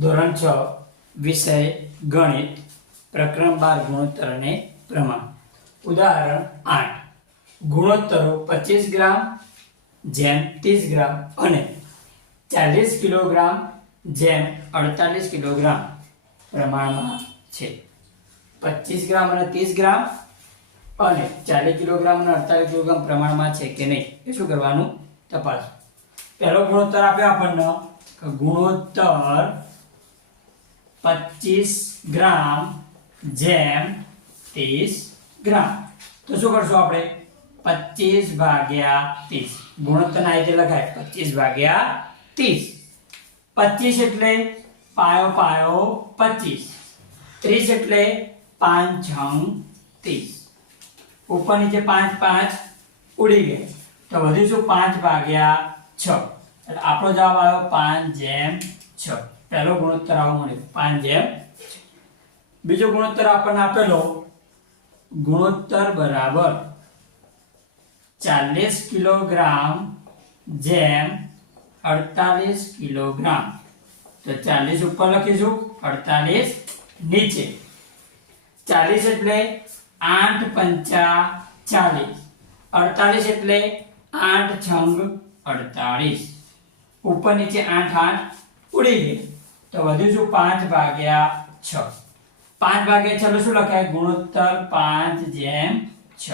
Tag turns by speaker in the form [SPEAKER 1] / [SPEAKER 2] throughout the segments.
[SPEAKER 1] ધોરણ છ, વિષય ગણિત, પ્રકરણ બાર, ગુણોત્તર અને પ્રમાણ. ઉદાહરણ આઠ. ગુણોત્તરો પચીસ ગ્રામ, જેમ ત્રીસ ગ્રામ અને ચાલીસ કિલોગ્રામ, જેમ અડતાલીસ કિલોગ્રામ પ્રમાણમાં છે. પચીસ ગ્રામ અને ત્રીસ ગ્રામ અને ચાલીસ કિલોગ્રામ અને અડતાલીસ કિલોગ્રામ પ્રમાણમાં છે કે નહીં? એ શું કરવાનું? તપાસ. પહેલો ગુણોત્તર આપ્યો આપણને ગુણોત્તર પચીસ ગ્રામ જેમ ત્રીસ ગ્રામ તો શું કરશું આપણે પચીસ ભાગ્યા ત્રીસ ગુણોત્તર આ રીતે લખાય પચીસ ભાગ્યા ત્રીસ પચીસ એટલે પાયો પાયો પચીસ ત્રીસ એટલે પાંચ છંગ ત્રીસ ઉપર નીચે પાંચ પાંચ ઉડી ગઈ તો વધુ શું પાંચ ભાગ્યા છ એટલે આપણો જવાબ આવ્યો પાંચ જેમ છ પહેલો ગુણોત્તર આવો મળ્યો પાંચ જેમ છ. બીજો ગુણોત્તર આપણને આપેલો ગુણોત્તર બરાબર ચાલીસ કિલોગ્રામ જેમ અડતાલીસ કિલોગ્રામ તો ચાલીસ ઉપર લખીશું અડતાલીસ નીચે ચાલીસ એટલે આઠ પંચા ચાલીસ અડતાલીસ એટલે આઠ છંગ અડતાલીસ ઉપર નીચે આઠ આઠ ઉડી ગઈ તો વધુ શું પાંચ ભાગ્યા છ. પાંચ ભાગ્યા છ શું લખાય? ગુણોત્તર પાંચ જેમ છ.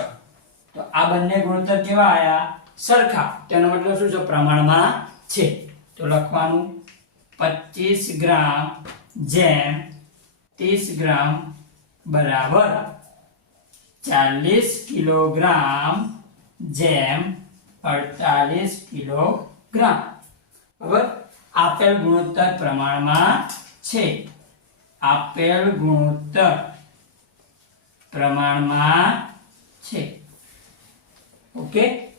[SPEAKER 1] તો આ બંને ગુણોત્તર કેવા આયા? સરખા. તેનો મતલબ શું છે? પ્રમાણમાં છે. તો લખવાનું પચીસ ગ્રામ જેમ ત્રીસ ગ્રામ બરાબર ચાલીસ કિલોગ્રામ જેમ અડતાલીસ કિલોગ્રામ. બરાબર? આપેલ ગુણોત્તર પ્રમાણમાં છે. આપેલ ગુણોત્તર પ્રમાણમાં છે. ઓકે?